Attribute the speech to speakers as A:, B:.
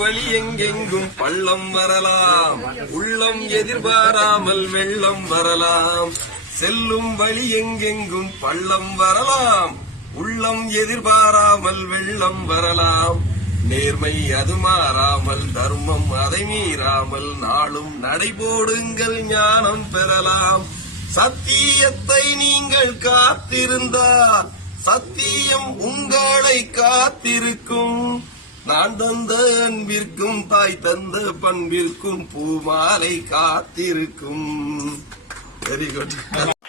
A: வழி எங்கெங்கும் பள்ளம் வரலாம். உள்ளம் எதிர்பாராமல் வெள்ளம் வரலாம். செல்லும் வழி எங்கெங்கும் பள்ளம் வரலாம். உள்ளம் எதிர்பாராமல் வெள்ளம் வரலாம். நேர்மை அது மாறாமல் தர்மம் அதை மீறாமல் நாளும் நடைபோடுங்கள் ஞானம் பெறலாம். சத்தியத்தை நீங்கள் காத்திருந்தால் சத்தியம் உங்களை காத்திருக்கும். நான் தந்த அன்பிற்கும் தாய் தந்த பண்பிற்கும் பூமாலை காத்திருக்கும். Very good